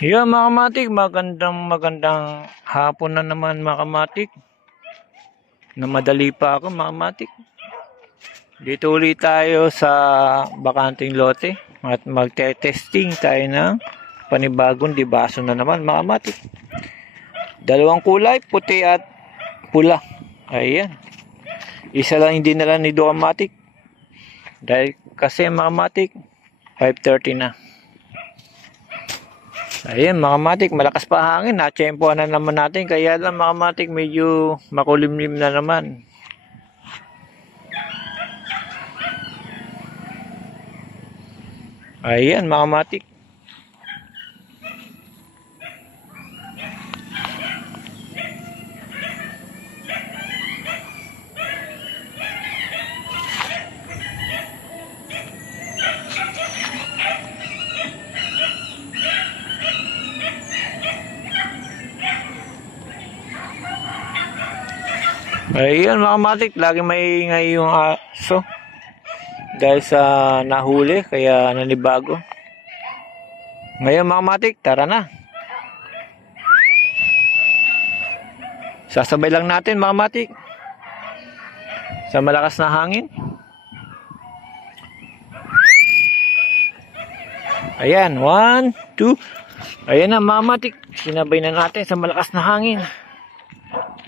Yeah, mga kamatik, magandang hapon na naman mga kamatik. Na madali pa ako mga kamatik. Dito ulit tayo sa bakanting lote at magte-testing tayo ng panibagong dibaso na naman mga kamatik. Dalawang kulay, puti at pula. Ayan. Isa lang hindi na lang ni Kamatik. Dahil kasi mga kamatik, 5:30 na. Ayan mga kamatik, malakas pa hangin. Natsyempohan na naman natin. Kaya lang mga kamatik, medyo makulimlim na naman. Ayan mga kamatik. Ayan mga kamatik, lagi maingay yung aso. Dahil sa nahuli, kaya nanibago. Ngayon mga kamatik, tara na. Sasabay lang natin mga kamatik. Sa malakas na hangin. Ayan, 1, 2. Ayan na mga kamatik, sinabay na natin sa malakas na hangin.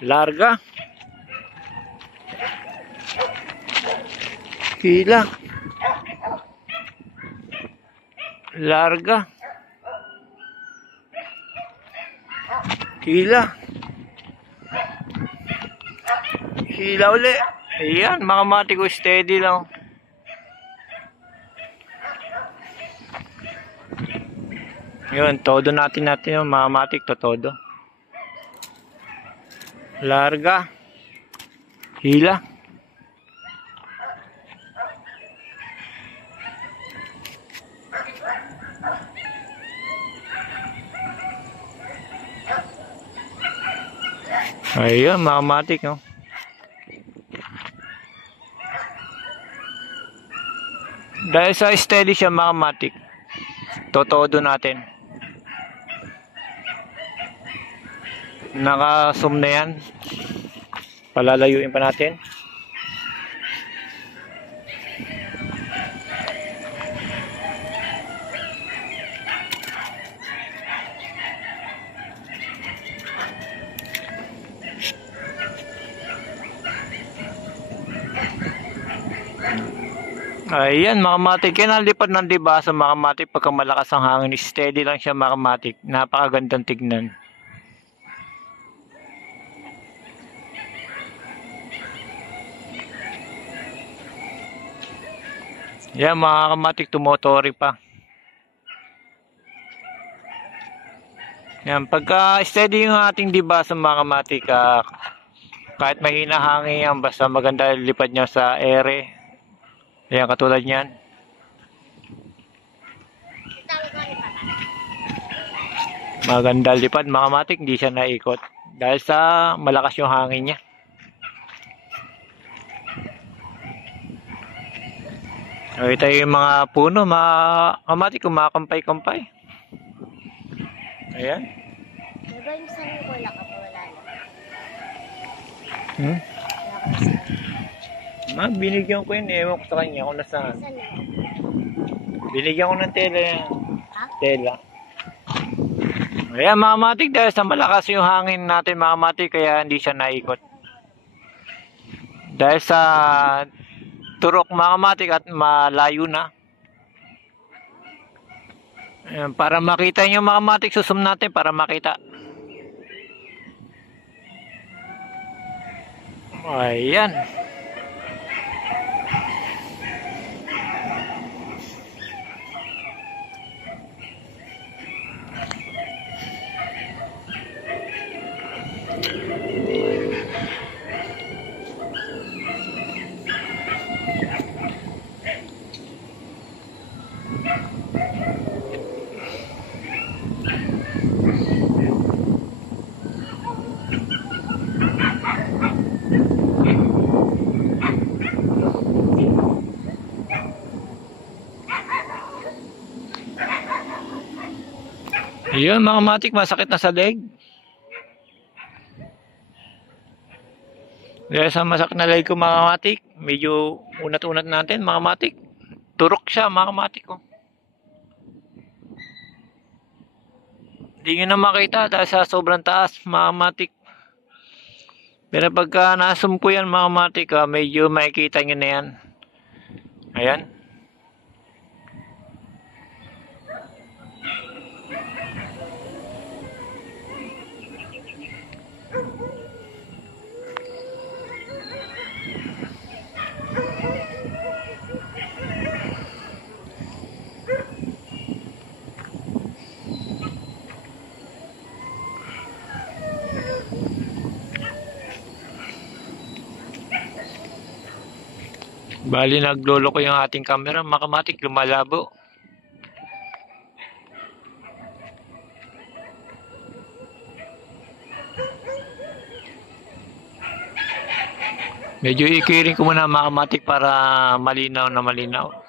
Larga. Hila. Larga. Hila. Hila uli. Ayan, mga mati ko steady lang. Yun, todo natin yung mga matik to todo. Larga. Hila. Ayun, mga kamatik, no? Dahil sa steady siya, mga kamatik, totodo natin. Naka-zoom na yan. Palalayuin pa natin. Ayan mga kamatik, yan ang lipad ng dibaso mga kamatik. Pagka malakas ang hangin, steady lang siya mga kamatik. Napakagandang tignan. Yan mga kamatik, tumotori pa. Yan, pagka steady yung ating dibaso mga kamatik, kahit mahina hangin yan, basta maganda lipad niya sa ere. Ayan, katulad niyan. Maganda lipad mga kamatik, hindi siya naikot. Dahil sa malakas yung hangin niya. Nakita yung mga puno, mga kamatik, kumakampay-kampay. Ayan. Diba yung saan ko wala ka pa wala Hmm? Binigyan ko yun, ewan ko sa kanya kung nasaan. Binigyan ko ng tela yan. Ha? Tela. Ayan mga kamatik, dahil sa malakas yung hangin natin mga kamatik, kaya hindi siya naikot. Dahil sa turok mga kamatik at malayo na. Ayan, para makita nyo mga kamatik, susum natin para makita. Ayan. Yun mga matik, masakit na sa leg. Dahil sa masakit na leg ko mga matik, medyo unat-unat natin mga matik. Turok siya mga matik ko. Hindi nyo na makita dahil sa sobrang taas mga matik. Pero pagka nasum ko yan mga matik, medyo makikita nyo na yan. Ayan. Bali naglolo ko yung ating camera, makamatik lumalabo. Medyo ikirin ko muna makamatik para malinaw na malinaw.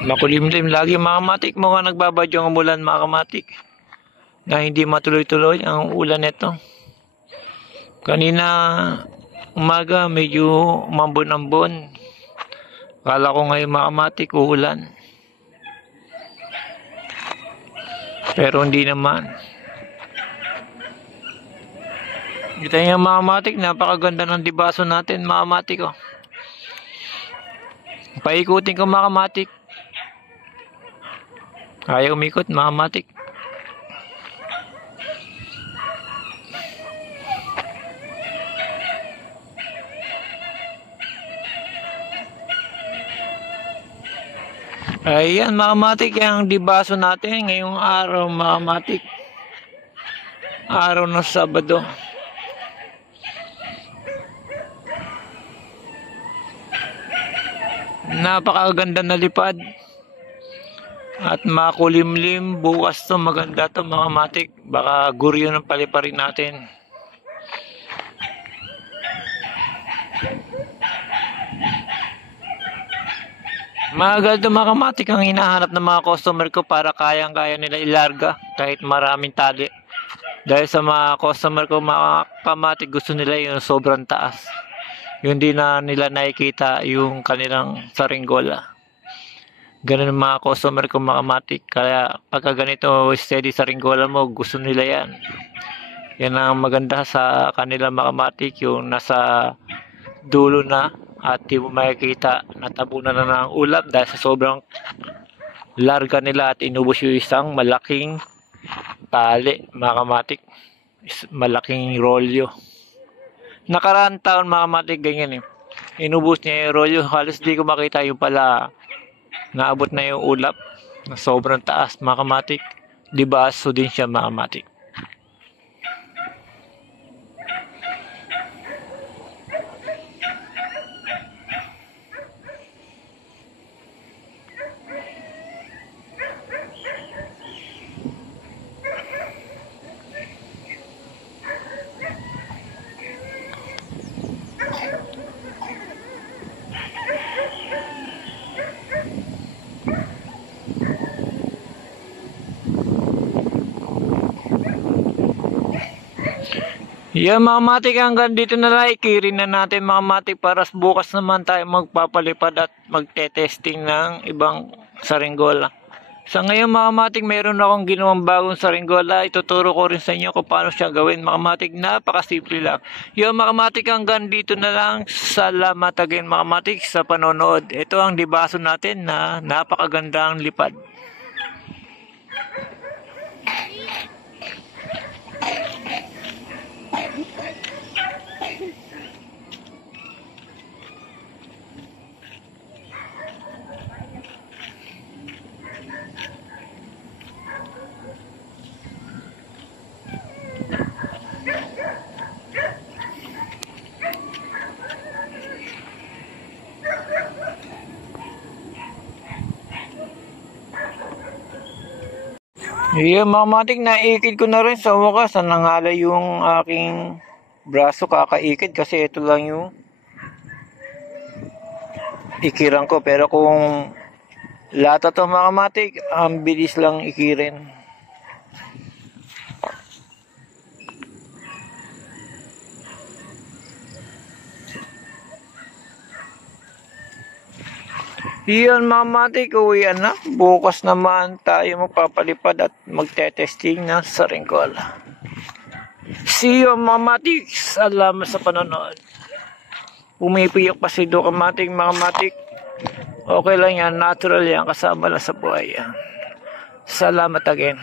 Makulimlim lagi mga kamatik, mukhang nagbabadyo ang ulan mga kamatik. Na hindi matuloy-tuloy ang ulan nito. Kanina umaga medyo umambon-ambon. Kala ko ngayon mga kamatik uulan. Pero hindi naman. Kita niyo mga kamatik, napakaganda ng dibaso natin mga kamatik. Oh. Paikutin ko mga kamatik. Ayaw umikot mga kamatik. Ayan mga kamatik, ang dibaso natin ngayong araw mga kamatik. Araw ng Sabado. Napakaganda na lipad. At makulimlim, bukas to maganda to mga kamatik. Baka guryo ng paliparin natin. Mga mga kamatik ang hinahanap ng mga customer ko para kayang-kaya nila ilarga kahit maraming tali. Dahil sa mga customer ko mga kamatik, gusto nila yung sobrang taas. Yung di na nila nakikita yung kanilang saringgola. Ganun ang mga customer ko mga kamatik. Kaya pagka ganito steady saringgola mo, gusto nila yan. Yan ang maganda sa kanila mga kamatik, yung nasa dulo na at di mo makikita, natabunan na ng ulap dahil sa sobrang larga nila at inubos yung isang malaking tali mga kamatik. Malaking rolyo. Nakaraan taon mga kamatik ganyan eh. Inubos niya yung rolyo, halos di ko makita yung pala naabot na yung ulap na sobrang taas mga kamatik. Dibaso din siya mga kamatik. Yan mga matik, hanggang dito na lang, ikirin na natin mga matik para bukas naman tayo magpapalipad at magte-testing ng ibang saringgola. Sa ngayon mga matik, mayroon akong ginawang bagong saringgola. Ituturo ko rin sa inyo kung paano siya gawin mga matik. Napakasimple lang. Yan mga matik, hanggang dito na lang. Salamat again mga matik sa panonood. Ito ang dibaso natin na napakagandang lipad. Iya, mga matik, naikid ko na rin sa wakas. Nangalay yung aking braso kakaikid kasi ito lang yung ikiran ko. Pero kung lata to mga matik, ang bilis lang ikirin. Iyon mga matik, uwian na. Bukas naman tayo magpapalipad at magte-testing na sa ringkol. See you mga matik. Salamat sa panonood. Pumipiyok pa si Duka Matik mga matik. Okay lang yan, natural yan, kasama lang sa buhay yan. Salamat again.